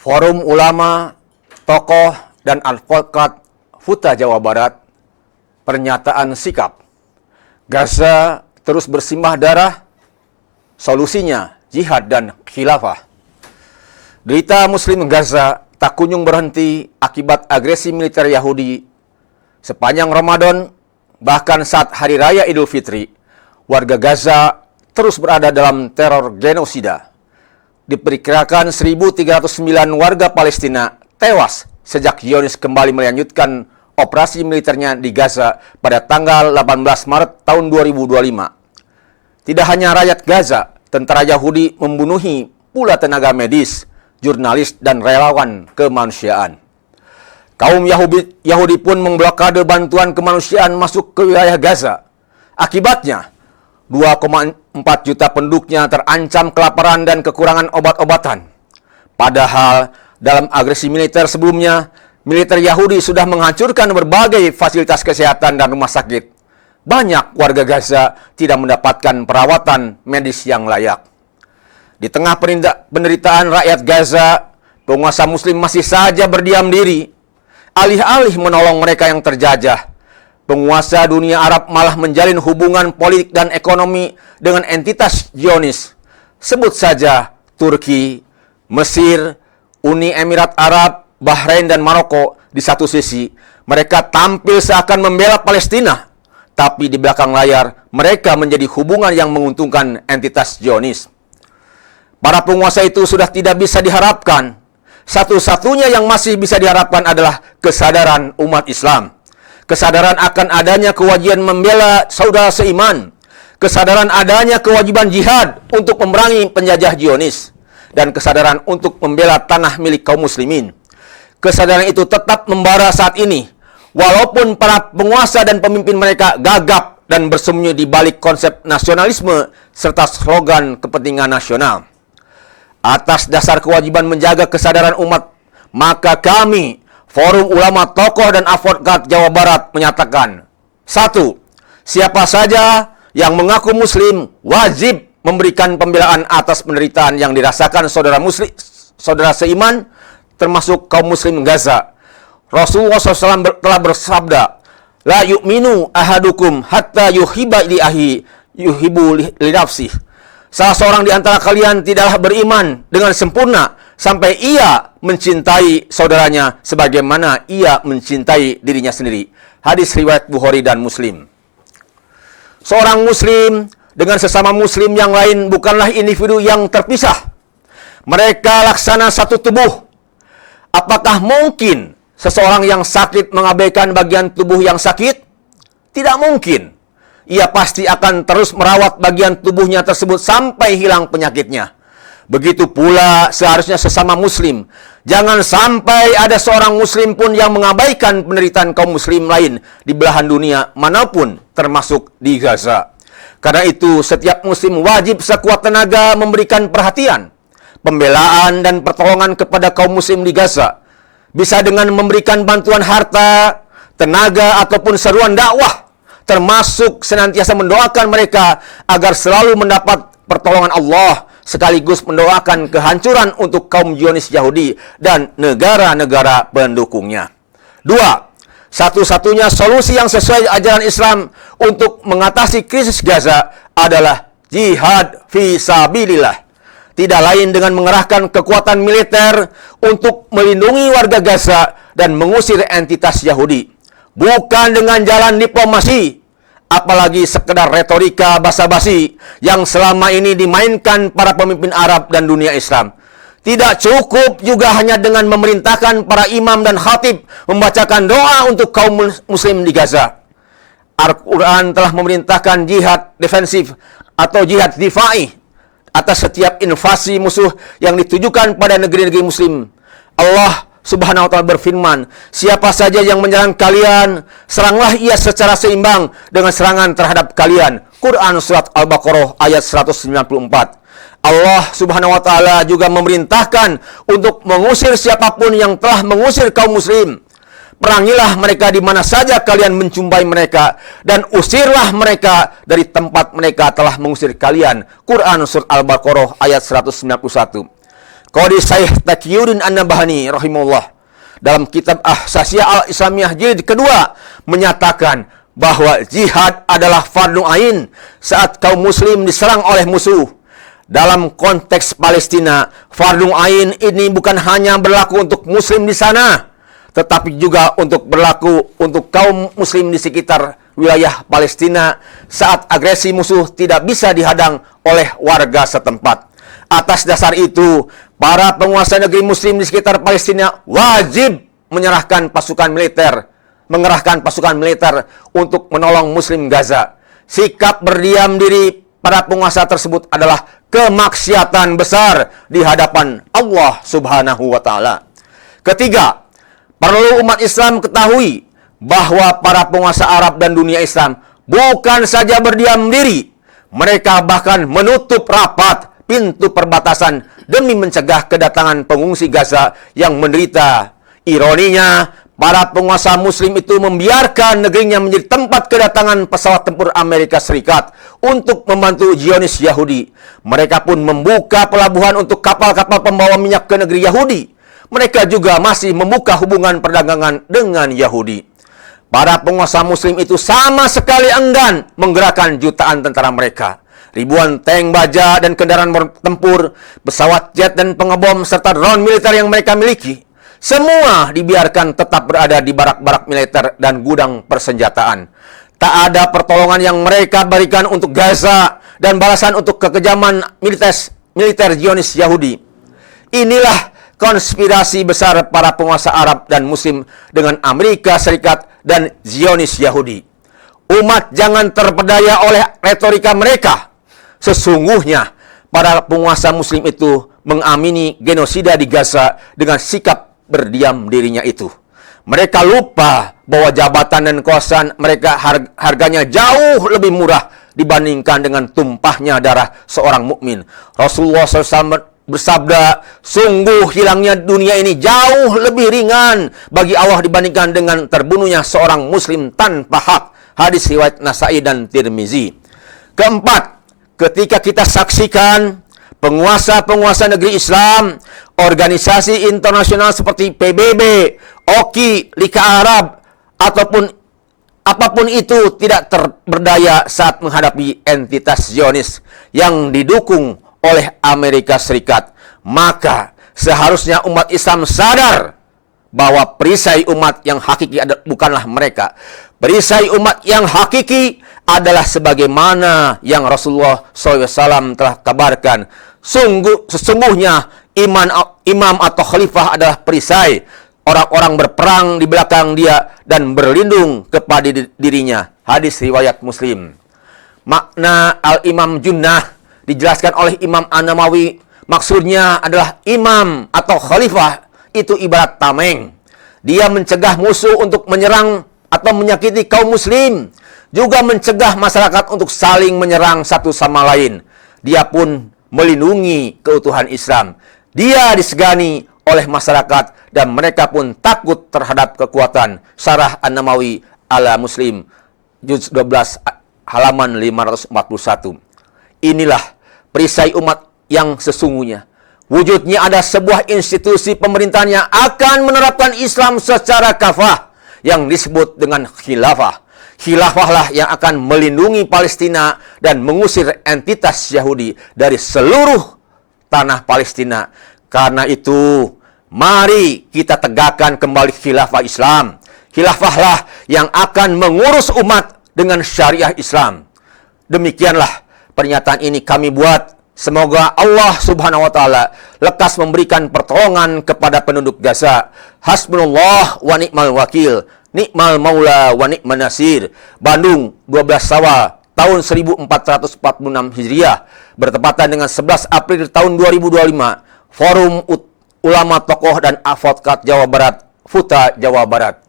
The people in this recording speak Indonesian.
Forum Ulama, Tokoh, dan Advokat FUTA Jawa Barat, pernyataan sikap. Gaza terus bersimbah darah, solusinya jihad dan khilafah. Derita Muslim Gaza tak kunjung berhenti akibat agresi militer Yahudi. Sepanjang Ramadan, bahkan saat Hari Raya Idul Fitri, warga Gaza terus berada dalam teror genosida. Diperkirakan 1.309 warga Palestina tewas sejak Zionis kembali melanjutkan operasi militernya di Gaza pada tanggal 18 Maret tahun 2025. Tidak hanya rakyat Gaza, tentara Yahudi membunuhi pula tenaga medis, jurnalis, dan relawan kemanusiaan. Kaum Yahudi pun memblokade bantuan kemanusiaan masuk ke wilayah Gaza. Akibatnya, 2,4 juta penduduknya terancam kelaparan dan kekurangan obat-obatan. Padahal, dalam agresi militer sebelumnya, militer Yahudi sudah menghancurkan berbagai fasilitas kesehatan dan rumah sakit. Banyak warga Gaza tidak mendapatkan perawatan medis yang layak. Di tengah penderitaan rakyat Gaza, penguasa Muslim masih saja berdiam diri. Alih-alih menolong mereka yang terjajah, penguasa dunia Arab malah menjalin hubungan politik dan ekonomi dengan entitas Zionis. Sebut saja Turki, Mesir, Uni Emirat Arab, Bahrain, dan Maroko. Di satu sisi, mereka tampil seakan membela Palestina, tapi di belakang layar, mereka menjadi hubungan yang menguntungkan entitas Zionis. Para penguasa itu sudah tidak bisa diharapkan. Satu-satunya yang masih bisa diharapkan adalah kesadaran umat Islam. Kesadaran akan adanya kewajiban membela saudara seiman. Kesadaran adanya kewajiban jihad untuk memerangi penjajah Zionis. Dan kesadaran untuk membela tanah milik kaum muslimin. Kesadaran itu tetap membara saat ini. Walaupun para penguasa dan pemimpin mereka gagap dan bersembunyi di balik konsep nasionalisme serta slogan kepentingan nasional. Atas dasar kewajiban menjaga kesadaran umat, maka kami, Forum Ulama, Tokoh, dan Advokat Jawa Barat menyatakan, 1. Siapa saja yang mengaku muslim wajib memberikan pembelaan atas penderitaan yang dirasakan saudara seiman, termasuk kaum muslim Gaza. Rasulullah SAW telah bersabda, La yu'minu ahadukum hatta yuhibba li ahi yuhibbu li nafsih. Salah seorang di antara kalian tidaklah beriman dengan sempurna sampai ia mencintai saudaranya sebagaimana ia mencintai dirinya sendiri. Hadis riwayat Bukhari dan Muslim. Seorang muslim dengan sesama muslim yang lain bukanlah individu yang terpisah. Mereka laksana satu tubuh. Apakah mungkin seseorang yang sakit mengabaikan bagian tubuh yang sakit? Tidak mungkin. Ia pasti akan terus merawat bagian tubuhnya tersebut sampai hilang penyakitnya. Begitu pula seharusnya sesama muslim. Jangan sampai ada seorang muslim pun yang mengabaikan penderitaan kaum muslim lain di belahan dunia manapun, termasuk di Gaza. Karena itu, setiap muslim wajib sekuat tenaga memberikan perhatian, pembelaan, dan pertolongan kepada kaum muslim di Gaza. Bisa dengan memberikan bantuan harta, tenaga, ataupun seruan dakwah, termasuk senantiasa mendoakan mereka agar selalu mendapat pertolongan Allah, sekaligus mendoakan kehancuran untuk kaum Zionis Yahudi dan negara-negara pendukungnya. 2. Satu-satunya solusi yang sesuai ajaran Islam untuk mengatasi krisis Gaza adalah jihad fi sabilillah. Tidak lain dengan mengerahkan kekuatan militer untuk melindungi warga Gaza dan mengusir entitas Yahudi. Bukan dengan jalan diplomasi, apalagi sekedar retorika basa-basi yang selama ini dimainkan para pemimpin Arab dan dunia Islam. Tidak cukup juga hanya dengan memerintahkan para imam dan khatib membacakan doa untuk kaum muslim di Gaza. Al-Quran telah memerintahkan jihad defensif atau jihad difa'i atas setiap invasi musuh yang ditujukan pada negeri-negeri muslim. Allah Subhanahu wa ta'ala berfirman, siapa saja yang menyerang kalian, seranglah ia secara seimbang dengan serangan terhadap kalian. Quran Surat Al-Baqarah ayat 194. Allah Subhanahu wa ta'ala juga memerintahkan untuk mengusir siapapun yang telah mengusir kaum muslim. Perangilah mereka di mana saja kalian menjumpai mereka, dan usirlah mereka dari tempat mereka telah mengusir kalian. Quran Surat Al-Baqarah ayat 191. Qadi Syekh Taqiyuddin An-Nabhani rahimahullah dalam kitab Ahsasiyah Al-Islamiyah jilid kedua menyatakan bahwa jihad adalah fardu ain saat kaum muslim diserang oleh musuh. Dalam konteks Palestina, fardu ain ini bukan hanya berlaku untuk muslim di sana, tetapi juga berlaku untuk kaum muslim di sekitar wilayah Palestina saat agresi musuh tidak bisa dihadang oleh warga setempat. Atas dasar itu, para penguasa negeri muslim di sekitar Palestina wajib mengerahkan pasukan militer untuk menolong muslim Gaza. Sikap berdiam diri para penguasa tersebut adalah kemaksiatan besar di hadapan Allah Subhanahu wa taala. Ketiga, perlu umat Islam ketahui bahwa para penguasa Arab dan dunia Islam bukan saja berdiam diri, mereka bahkan menutup rapat pintu perbatasan demi mencegah kedatangan pengungsi Gaza yang menderita. Ironinya, para penguasa muslim itu membiarkan negerinya menjadi tempat kedatangan pesawat tempur Amerika Serikat untuk membantu Zionis Yahudi. Mereka pun membuka pelabuhan untuk kapal-kapal pembawa minyak ke negeri Yahudi. Mereka juga masih membuka hubungan perdagangan dengan Yahudi. Para penguasa muslim itu sama sekali enggan menggerakkan jutaan tentara mereka. Ribuan tank baja dan kendaraan tempur, pesawat jet dan pengebom, serta drone militer yang mereka miliki, semua dibiarkan tetap berada di barak-barak militer dan gudang persenjataan. Tak ada pertolongan yang mereka berikan untuk Gaza dan balasan untuk kekejaman militer Zionis Yahudi. Inilah konspirasi besar para penguasa Arab dan Muslim dengan Amerika Serikat dan Zionis Yahudi. Umat jangan terpedaya oleh retorika mereka. Sesungguhnya, para penguasa muslim itu mengamini genosida di Gaza dengan sikap berdiam dirinya itu. Mereka lupa bahwa jabatan dan kekuasaan mereka harganya jauh lebih murah dibandingkan dengan tumpahnya darah seorang mukmin. Rasulullah SAW bersabda, sungguh hilangnya dunia ini jauh lebih ringan bagi Allah dibandingkan dengan terbunuhnya seorang muslim tanpa hak. Hadis riwayat Nasai dan Tirmizi. Keempat, ketika kita saksikan penguasa-penguasa negeri Islam, organisasi internasional seperti PBB, OKI, Liga Arab, ataupun apapun itu tidak berdaya saat menghadapi entitas Zionis yang didukung oleh Amerika Serikat, maka seharusnya umat Islam sadar bahwa perisai umat yang hakiki bukanlah mereka. Perisai umat yang hakiki adalah sebagaimana yang Rasulullah SAW telah kabarkan. Sesungguhnya imam atau khalifah adalah perisai. Orang-orang berperang di belakang dia dan berlindung kepada dirinya. Hadis riwayat Muslim. Makna Al-Imam Junnah dijelaskan oleh Imam An-Nawawi. Maksudnya adalah imam atau khalifah itu ibarat tameng. Dia mencegah musuh untuk menyerang atau menyakiti kaum muslim, juga mencegah masyarakat untuk saling menyerang satu sama lain. Dia pun melindungi keutuhan Islam. Dia disegani oleh masyarakat dan mereka pun takut terhadap kekuatan. Syarah An-Nawawi ala Muslim, juz 12 halaman 541. Inilah perisai umat yang sesungguhnya. Wujudnya ada sebuah institusi pemerintahan yang akan menerapkan Islam secara kafah, yang disebut dengan khilafah. Khilafahlah yang akan melindungi Palestina dan mengusir entitas Yahudi dari seluruh tanah Palestina. Karena itu, mari kita tegakkan kembali khilafah Islam. Khilafahlah yang akan mengurus umat dengan syariah Islam. Demikianlah pernyataan ini kami buat. Semoga Allah Subhanahu wa taala lekas memberikan pertolongan kepada penduduk Gaza. Hasbunallah wa ni'mal wakil, ni'mal maula wa ni'man nasir. Bandung, 12 Syawal tahun 1446 Hijriah, bertepatan dengan 11 April tahun 2025. Forum Ulama Tokoh dan Advokat Jawa Barat, FUTA Jawa Barat.